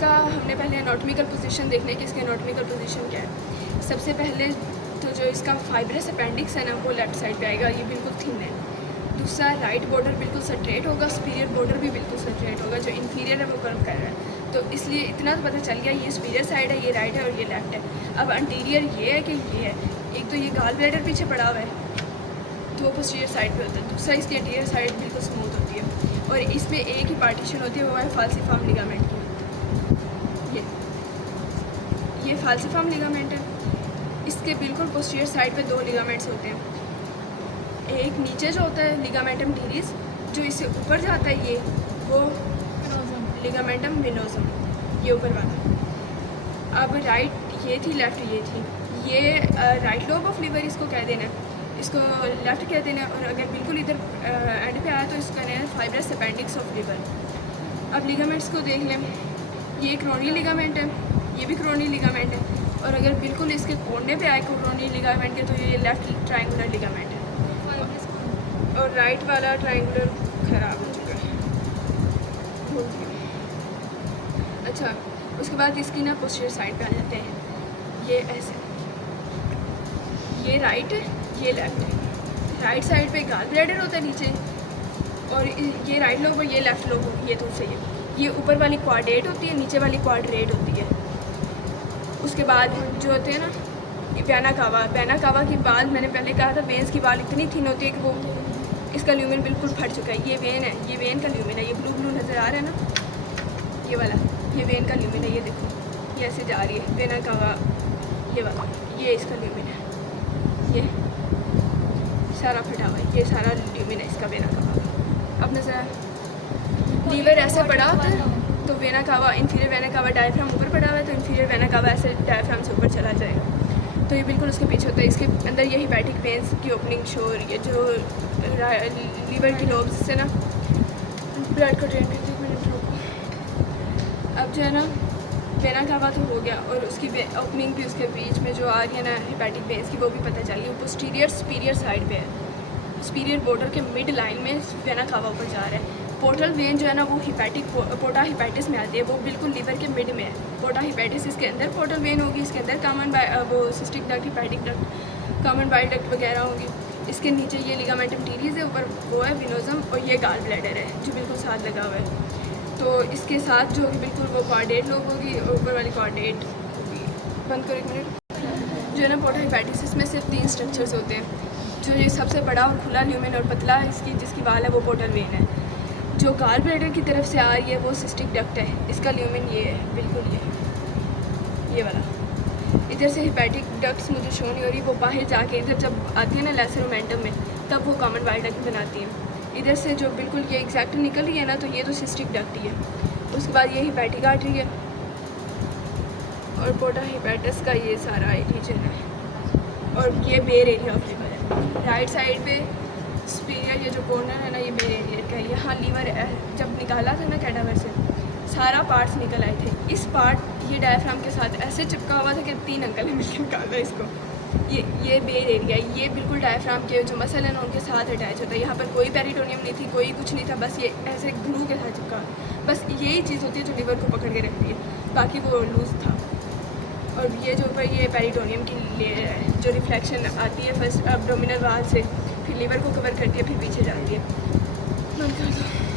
का हमने पहले एनाटॉमिकल पोजीशन देखने कि इसकी एनाटॉमिकल पोजीशन क्या है। सबसे पहले तो जो इसका फाइब्रस अपेंडिक्स है ना वो लेफ़्ट साइड पे आएगा, ये बिल्कुल थिन है। दूसरा राइट बॉर्डर बिल्कुल स्ट्रेट होगा, सुपीरियर बॉर्डर भी बिल्कुल स्ट्रेट होगा, जो इन्फीरियर है वो कर्व कर रहा है। तो इसलिए इतना तो पता चल गया ये सुपीरियर साइड है, ये राइट है और ये लेफ़्ट है। अब अंटीरियर ये है कि ये है, एक तो ये गाल ब्लैडर पीछे पड़ा हुआ है तो वो पोस्टीरियर साइड पे होता है, दूसरा इसकी अंटीरियर साइड बिल्कुल स्मूथ होती है और इसमें एक ही पार्टीशन होती है, वो है फाल्सिफॉर्म लिगामेंट की। ये फाल्सिफॉर्म लिगामेंट है। इसके बिल्कुल पोस्टीरियर साइड पे दो लिगामेंट्स होते हैं। एक नीचे जो होता है लिगामेंटम टीरिस, जो इससे ऊपर जाता है ये वो लिगामेंटम विनोसम, ये ऊपर वाला। अब राइट ये थी, लेफ़्ट ये थी। ये राइट लोब ऑफ लिवर इसको कह देना है, इसको लेफ़्ट कह देना है। और अगर बिल्कुल इधर एंड पे आया तो इसका कहना है फाइब्रस अपेंडिक्स ऑफ लिवर। अब लिगामेंट्स को देख लें, ये क्रोनी लिगामेंट है, ये भी क्रोनी लिगामेंट है। और अगर बिल्कुल इसके कोने पे आए क्रोनी लिगामेंट के तो ये लेफ़्ट ट्रायंगुलर लिगामेंट है। और राइट वाला ट्रायंगुलर ख़राब हो चुका है। अच्छा, उसके बाद इसकी ना पोस्टीरियर साइड पे आ जाते हैं। ये ऐसे, ये राइट है, ये लेफ़्ट है। राइट साइड पे गाल ब्लैडर होता है नीचे, और ये राइट लोब और ये लेफ़्ट लोब, ये तो सही है। ये ऊपर वाली क्वाड्रेट होती है, नीचे वाली क्वाड्रेट होती है। उसके बाद जो होते हैं ना वेना कावा, वेना कावा की बाल मैंने पहले कहा था वेन्स की बाल इतनी थिन होती है कि वो इसका ल्यूमेन बिल्कुल फट चुका है। ये वेन है, ये वेन का ल्यूमेन है, ये ब्लू ब्लू नज़र आ रहा है ना, ये वाला ये वेन का ल्यूमेन है। ये देखो ये ऐसे जा रही है वेना कावा, ये वाला ये इसका ल्यूमेन है। ये सारा फटा हुआ है, ये सारा ल्यूमेन है इसका वेना कावा। अब नज़र लीवर ऐसे पड़ा होता है तो vena cava, inferior vena cava diaphragm ऊपर पड़ा हुआ है तो इन्फीरियर वेना कावा ऐसे डायफ्राम से ऊपर चला जाएगा। तो ये बिल्कुल उसके पीछे होता है। इसके अंदर ये हिपैटिक वेन्स की ओपनिंग शो हो रही है, जो लीवर की लोब्स से ना ब्लड को ड्रेन करती है। मिनट रुको। अब जो है ना वेना कावा तो हो गया, और उसकी ओपनिंग भी उसके बीच में जो आ रही है ना हिपैटिक वेन्स की, वो भी पता चली। वो पोस्टीरियर सुपीरियर साइड पे है, सुपीरियर बॉर्डर के मिड लाइन में वेना कावा ऊपर जा रहा है। पोर्टल वेन जो है ना वो हिपैटिक पोर्टा हिपैटिस में आती है, वो बिल्कुल लीवर के मिड में है। पोर्टा हिपैटिस इसके अंदर पोर्टल वेन होगी, इसके अंदर कॉमन वो cystic duct, hepatic duct, common bile duct वगैरह होंगी। इसके नीचे ये लिगामेंटम टीरिस है, ऊपर वो है विनोजम, और ये गाल ब्लैडर है जो बिल्कुल साथ लगा हुआ है। तो इसके साथ जो होगी बिल्कुल वो क्वाड्रेट लोब होगी, और ऊपर वाली क्वाड्रेट होगी। बंद करो एक मिनट। जो है ना पोर्टा हिपैटिस, इसमें सिर्फ 3 स्ट्रक्चर्स होते हैं। जो ये सबसे बड़ा और खुला ल्यूमेन और पतला इसकी जिसकी वाल है वो पोर्टल वेन है। जो गाल ब्लैडर की तरफ से आ रही है वो सिस्टिक डक्ट है, इसका ल्यूमेन ये है बिल्कुल ये वाला। इधर से हिपैटिक डक्ट्स मुझे शो नहीं हो रही, वो बाहर जाके इधर जब आती है ना लेसर मोमेंटम में तब वो कॉमन बाइल डक्ट बनाती हैं। इधर से जो बिल्कुल ये एग्जैक्ट निकल रही है ना, तो ये तो सिस्टिक डक्ट ही है। उसके बाद ये हिपैटिक आर्टरी है, और पोर्टा हिपैटिस का ये सारा रीजन है, और ये बेर एरिया ऑफ लिवर है। राइट साइड पे सुपीरियर ये जो कॉर्नर है ना, ये बेर एरिया का है। यहाँ लीवर जब निकाला था ना कैडावर से, सारा पार्ट्स निकल आए थे। इस पार्ट ये डायफ्राम के साथ ऐसे चिपका हुआ था कि 3 अंकल ने मिलकर निकाला इसको। ये बेर एरिया, ये बिल्कुल डायफ्राम के जो मसल है ना उनके साथ अटैच होता है। यहाँ पर कोई पेरिटोनियम नहीं थी, कोई कुछ नहीं था, बस ये ऐसे ग्लू के साथ चिपका। बस यही चीज़ होती है जो लीवर को पकड़ के रखती है, बाकी वो लूज़ था। और ये जो ऊपर ये पेरिटोनियम की लेयर है, जो रिफ्लेक्शन आती है फर्स्ट एब्डोमिनल वाल से, फिर लीवर को कवर करती है, फिर पीछे जाती है। बंद कर दो।